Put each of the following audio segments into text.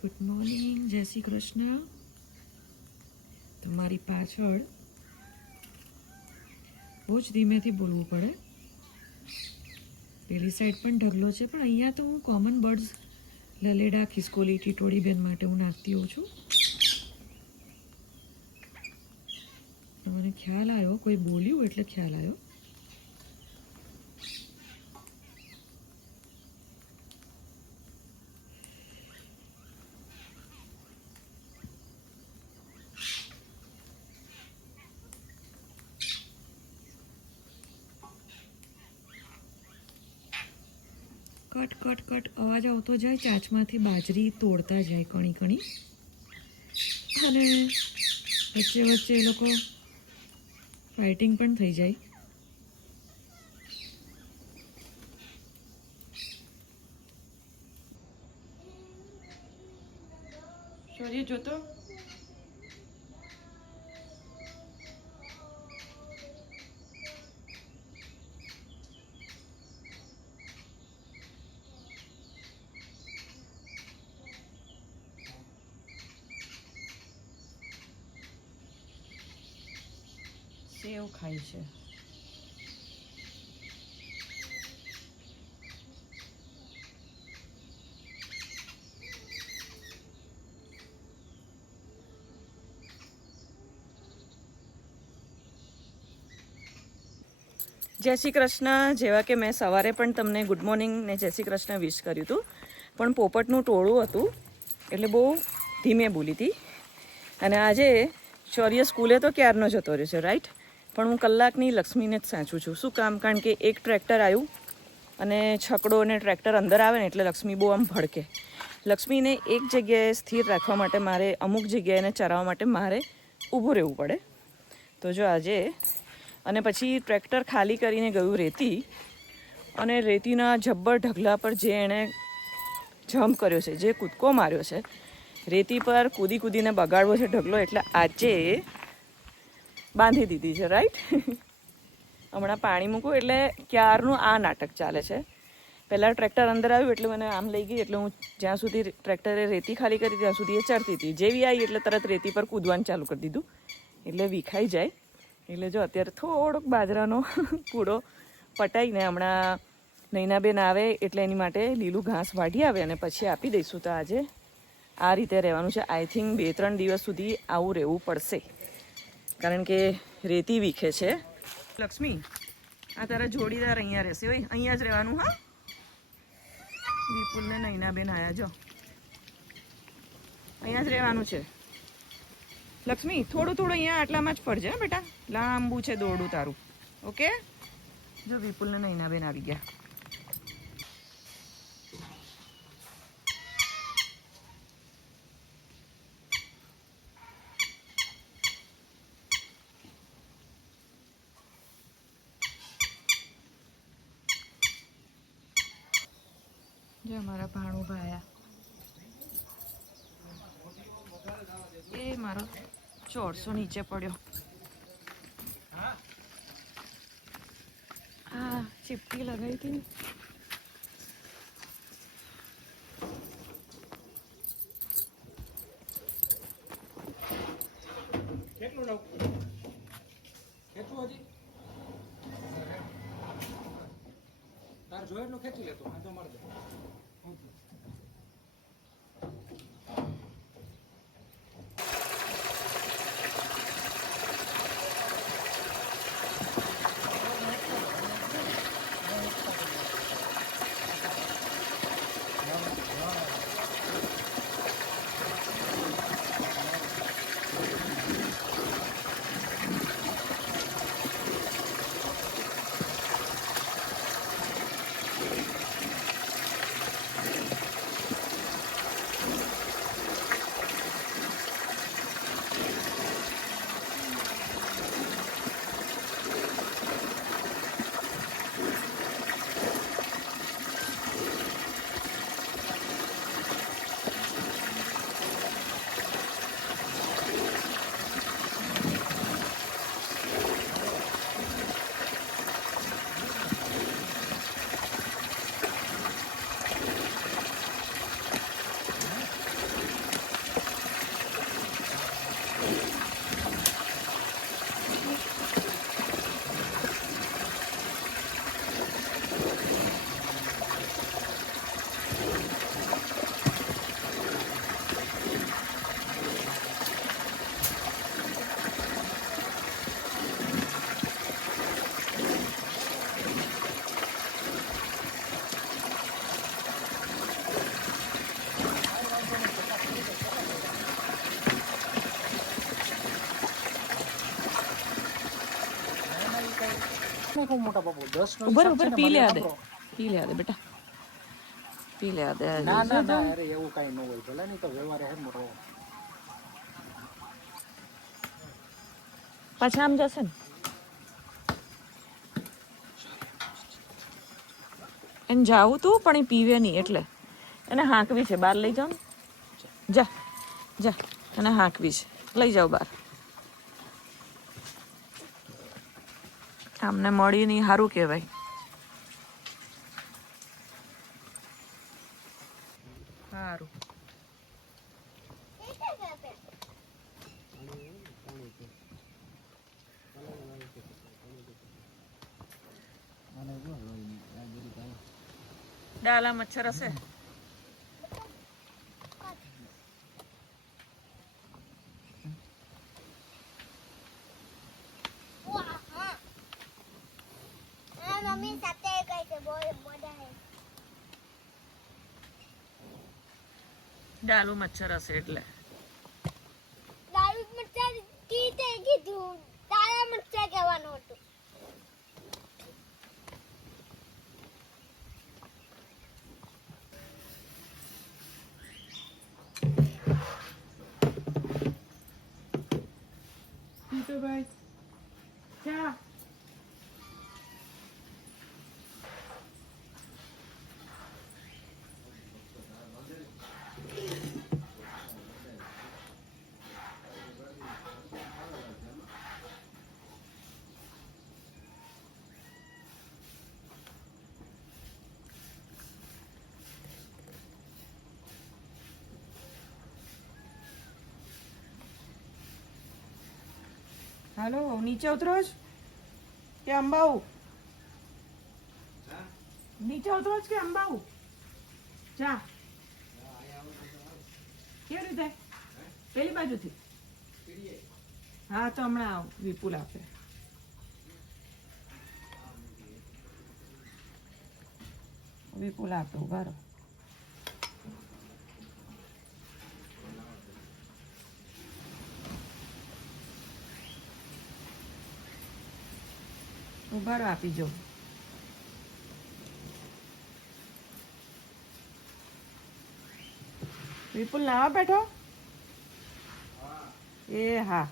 Good morning, જય શ્રી કૃષ્ણ. તમારી પાછળ બહુ જ ધીમેથી બોલવું પડે. પેલી સાઈડ પણ ઢગલો છે, પણ અહીંયા તો હું કોમન બર્ડ્સ લલેડા, ખિસકોલી, ટીટોડી બેન માટે હું નાખતી હોઉં છું. મને ખ્યાલ આવ્યો, કોઈ બોલ્યું એટલે ખ્યાલ આવ્યો. કટ કટ કટ અવાજ આવતો જાય, ચાંચમાંથી બાજરી તોડતા જાય કણી કણી, અને વચ્ચે વચ્ચે એ લોકો ફાઇટિંગ પણ થઈ જાય. શૌર્ય જોતો સેવ ખાય છે. જય શ્રી કૃષ્ણ. જેવા કે મેં સવારે પણ તમને ગુડ મોર્નિંગ ને જય શ્રી કૃષ્ણ વિશ કર્યું હતું, પણ પોપટનું ટોળું હતું એટલે બહુ ધીમે બોલી હતી. અને આજે શૌર્ય સ્કૂલે તો ક્યારનો જતો રહ્યો છે, રાઈટ, પણ હું કલાકની લક્ષ્મીને જ સાચું છું. શું કામ? કારણ કે એક ટ્રેક્ટર આવ્યું અને છકડો અને ટ્રેક્ટર અંદર આવે ને એટલે લક્ષ્મી બહુ આમ ભડકે. લક્ષ્મીને એક જગ્યાએ સ્થિર રાખવા માટે મારે અમુક જગ્યાએને ચરાવવા માટે મારે ઊભું રહેવું પડે. તો જો આજે અને પછી ટ્રેક્ટર ખાલી કરીને ગયું રેતી, અને રેતીના જબ્બર ઢગલા પર જે એણે જમ્પ કર્યો છે, જે કૂદકો માર્યો છે, રેતી પર કૂદી કૂદીને બગાડવો છે ઢગલો, એટલે આજે બાંધી દીધી છે, રાઈટ. હમણાં પાણી મૂકું એટલે ક્યારનું આ નાટક ચાલે છે. પહેલાં ટ્રેક્ટર અંદર આવ્યું એટલે મને આમ લઈ ગઈ, એટલે હું જ્યાં સુધી ટ્રેક્ટરે રેતી ખાલી કરી ત્યાં સુધી એ ચડતી હતી. જેવી આવી એટલે તરત રેતી પર કૂદવાનું ચાલુ કરી દીધું, એટલે વિખાઈ જાય. એટલે જો અત્યારે થોડોક બાજરાનો પૂડો પટાઈને હમણાં નૈનાબેન આવે એટલે એની માટે લીલું ઘાસ વાઢી આવે અને પછી આપી દઈશું. તો આજે આ રીતે રહેવાનું છે. આઈ થિંક 2-3 દિવસ સુધી આવું રહેવું પડશે, કારણ કે રેતી વીખે છે. લક્ષ્મી, આ તારા જોડીદાર અહીંયા રહેશે, હોય અહીંયા જ રહેવાનું. હા, વિપુલ ને નૈનાબેન આવ્યા, જો અહીંયા જ રહેવાનું છે. લક્ષ્મી, થોડું થોડું અહીંયા આટલામાં જ ફરજે બેટા, લાંબુ છે દોરડું તારું. ઓકે, જો વિપુલ ને નૈનાબેન આવી ગયા. જો અમારા ભાણુભા આયા. એ મારો 400 નીચે પડ્યો. હા, ચીપટી લગાવી હતી. તાર જોયે એટલું ખેંચી લેતો, આ તો મારે નહીં કહું મોટા બાપુ 10 નો ઉભર હિસાબ છે ઉભર ને પી મને લે દે આપો. પી લે દે બેટા પી લે દે ના ના ના અરે એવું કાંઈ ન હોય ભલે નહીં તો વ્યવહાર હે મોટો. પાછા આમ જશે ને એને જાવું તું પણ એ પીવે નહીં એટલે એને હાંકવી છે બહાર લઈ જાઓ ને જા જા એને હાંકવી છે લઈ જાઓ બહાર આમને મળી નહીં સારું કહેવાય સારું ડાલા મચ્છર હશે મમ્મી સાથે ગઈ છે બહુ મોટા હે ડાલું મચ્છર હશે એટલે દારૂ મરચા કીધું દાડા મરચા કહેવાનું હતું ભાઈ ચા હાલો નીચે ઉતરો જ કે અંબાઉ નીચે ઉતરો જ કે અંબાઉ ચા કેવી રીતે પેલી બાજુથી હા તો હમણાં આવ વિપુલ આપે વિપુલ આપે ઉભા રહો ઉભા રહો આપી જો વિપુલ નાવા બેઠો એ હા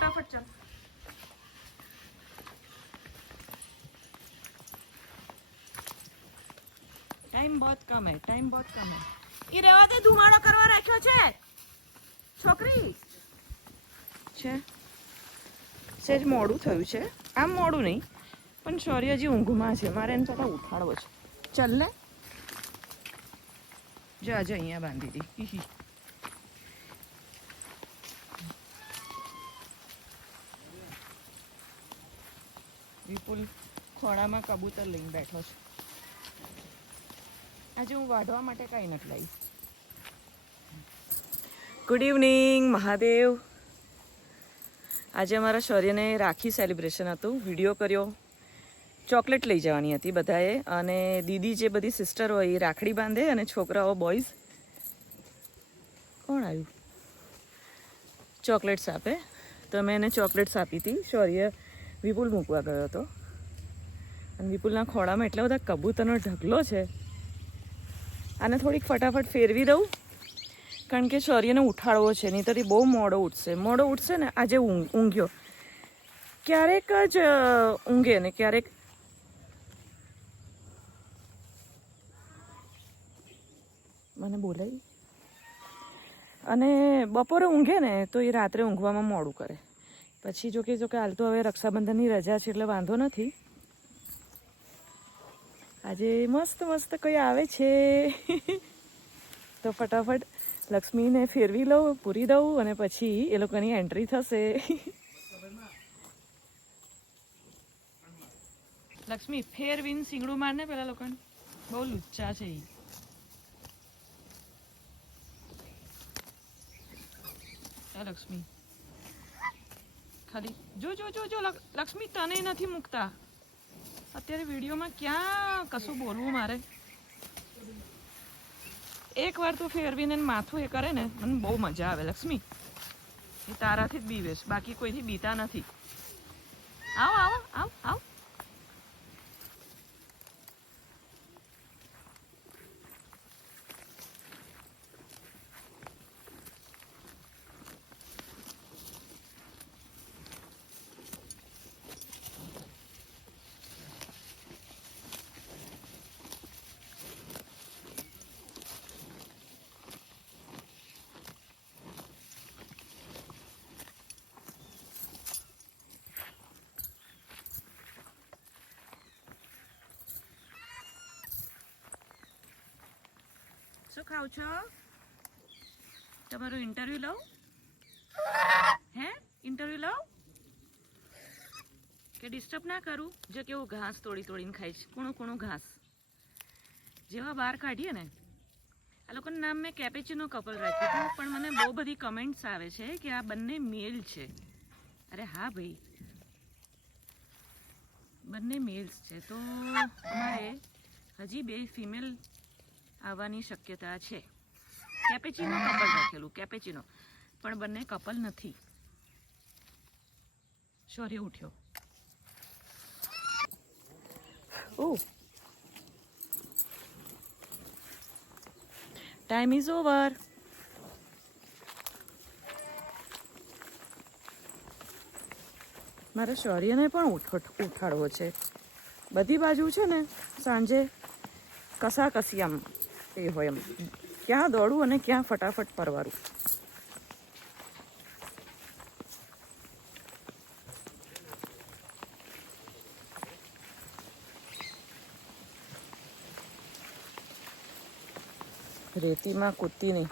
फटाफट चल टाइम बहुत कम है ये रेवा दे धुमाड़ो करवा राख्यो छे छोकरी છે સેજ મોડું થયું છે આમ મોડું નહીં પણ શૌર્ય હજી ઊંઘમાં છે મારે એને થોડા ઉઠાડવો છે ચાલ ને જો આજે અહીંયા બાંધી હતી વિપુલ ખોળામાં કબૂતર લઈને બેઠો છે આજે હું વાઢવા માટે કંઈ નથી લાવી ગુડ ઇવનિંગ મહાદેવ આજે અમારા શૌર્યને રાખી સેલિબ્રેશન હતું વિડીયો કર્યો ચોકલેટ લઈ જવાની હતી બધાએ અને દીદી જે બધી સિસ્ટર હોય એ રાખડી બાંધે અને છોકરાઓ બોયઝ કોણ આવ્યું ચોકલેટ્સ આપે, તો મેં એને ચોકલેટ્સ આપી હતી. શૌર્ય વિપુલ મૂકવા ગયો હતો અને વિપુલના ખોળામાં એટલા બધા કબૂતરનો ઢગલો છે. આને થોડીક ફટાફટ ફેરવી દઉં, કારણ કે શૌર્યને ઉઠાડવો છે, નહીં તો એ બહુ મોડો ઉઠશે ને. આજે ઊંઘ્યો, ક્યારેક જ ઊંઘે ને ક્યારેક મને બોલાય, અને બપોરે ઊંઘે ને તો એ રાત્રે ઊંઘવામાં મોડું કરે. પછી જોકે હાલ તો હવે રક્ષાબંધનની રજા છે એટલે વાંધો નથી. આજે મસ્ત કંઈ આવે છે તો ફટાફટ લક્ષ્મીને ફેરવી લઉં, પૂરી દઉં અને પછી એ લોકોની એન્ટ્રી થશે. લક્ષ્મી ફેરવીને સીંગડું મારને પેલા લોકોને, બહુ લુચ્ચા છે એ. લક્ષ્મી ખાલી જો લક્ષ્મી તને નથી મૂકતા અત્યારે વિડીયોમાં. ક્યાં કશું બોલવું મારે? એકવાર તું ફેરવીને માથું એ કરે ને મને બહુ મજા આવે લક્ષ્મી. એ તારાથી જ બીવે છે, બાકી કોઈથી બીતા નથી. આવ. શું ખાવ છો? તમારું ઇન્ટરવ્યુ લઉં? ઇન્ટરવ્યુ લઉં કે ડિસ્ટર્બ ના કરું? જો કેવું ઘાસ તોડીને ખાય છે, કૂણું ઘાસ. જેવા બહાર કાઢીએ ને, આ લોકોનું નામ મેં કેપેચીનો કપલ રાખ્યું હતું, પણ મને બહુ બધી કમેન્ટ્સ આવે છે કે આ બંને મેલ છે. અરે હા ભાઈ, બંને મેલ્સ છે, તો અમારે હજી 2 ફિમેલ આવવાની શક્યતા છે. કેપેચીનો કપલ રાખેલું, કેપેચીનો, પણ બંને કપલ નથી. શૌર્ય ઉઠ્યો. Time is over. મારે શૌર્યને પણ ઉઠાડવો છે. બધી બાજુ છે ને સાંજે કસાકસી આમ એ હોય, એમ ક્યાં દોડવું અને ક્યાં ફટાફટ પરવારું. રેતીમાં કૂદતી નહીં.